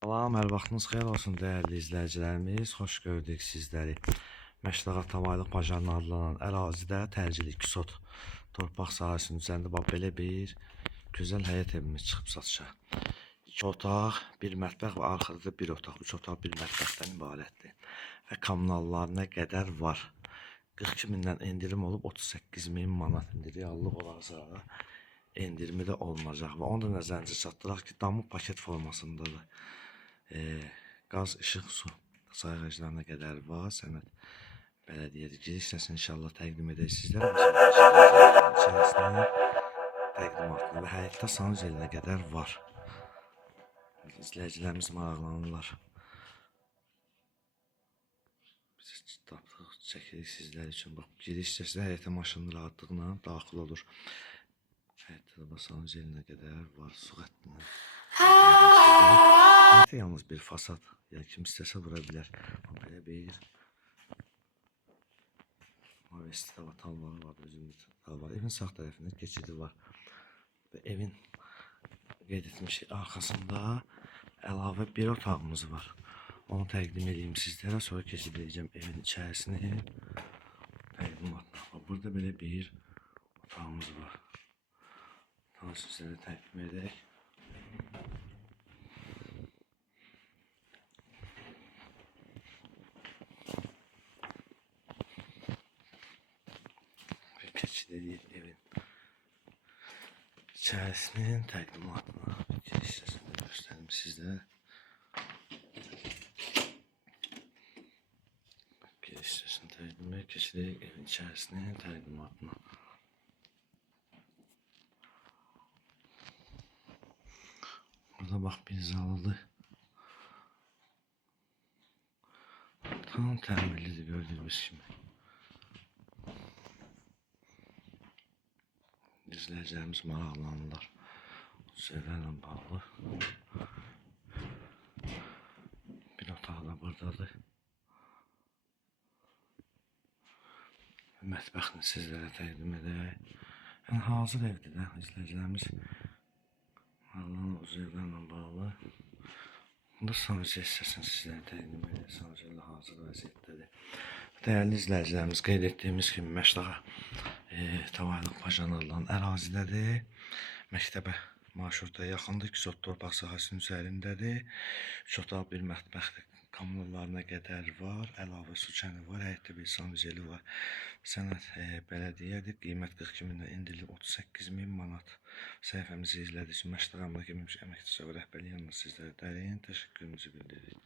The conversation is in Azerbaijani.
Salam, hər vaxtınız xeyir olsun dəyərli izləyicilərimiz. Xoş gördük sizləri. Məşləqat Tavaylıq Bacanı adlanan ərazidə təcili 2 sot torpaq sahəsinin üzərində belə bir gözəl həyət evimiz çıxıb satışa. 2 otaq, 1 mətbəx və arxada da 1 otaq, 3 otaq, 1 mətbəxdən ibarətdir. Və kommunallarına qədər var. 42 mindən endirim olub 38 min manat indi reallıq olacaq. Endirimi də olunacaq və onu da nəzərinizə çatdıraq ki, damı paket formasındadır. Qaz, işıq, su sayğaclarına qədər var. Sənəd bələdiyyədə giriş hissəsini inşallah təqdim edək sizlərə. İçərisində təqdimatlı və həyətdə sanuzelinə qədər var. İzləyicilərimiz maraqlanırlar. Biz tapdıq, çəkirik sizlər üçün. Bax, giriş hissəsi həyətə maşının rahatlıqla daxil olur. Həyətdə də sanuzelinə qədər var, su xəttinə. Həyətə yalnız bir fasad, yəni kim istəsə vura bilər. Belə bir Mavesti var, talvarı var, özümüz var. Evin sağ tərəfində keçidi var. Və evin qeyd etmişik arxasında əlavə bir otağımız var. Onu təqdim edeyim sizlərə, sonra keçid edəcəm evin içərisini. Təqdimatla. Burada belə bir otağımız var. Onu sizlərə təqdim edək. Keçid edeyim evin içərisinin təqdimatına. Giriş hissəsini göstərim sizlərə. Giriş hissəsini təqdim edək. Keçid edək evin içərisinin təqdimatına. Burada bax bir zalıdır. Tam təmirlidir gördüyünüz kimi. İzləyicilərimiz maraqlanırlar. Sözlərlə bağlı. Bir otaq da buradadır. Mətbəxini sizlərə təqdim edək. Yəni hazır evdir də izləyicilərimiz maraqlanır sözlərlə bağlı. Bunda sanusiya hissəsini sizlərə təqdim edək. Sanusiya hazır vəziyyətdədir. Dəyərli izləyicilərimiz, qeyd etdiyimiz kimi Məşləqat Tavaylıq Bacanı adlanan ərazidədir. Məktəbə marşrutda yaxındır. 2 sot torpaq sahəsinin üzərindədir. 3 otaq, 1 mətbəxdir. Kommunallarına qədər var. Əlavə su çəni var. Həyətdə bir sanuzeli var. Sənəd bələdiyyədir. Qiymət 42 mindən endirilib 38 min manat. Səhifəmizi izlədiyiniz üçün Məşləqat Əməkdaşlıq rəhbərliyi yanında sizlərə dərin təşəkkürümüzü bildiririk.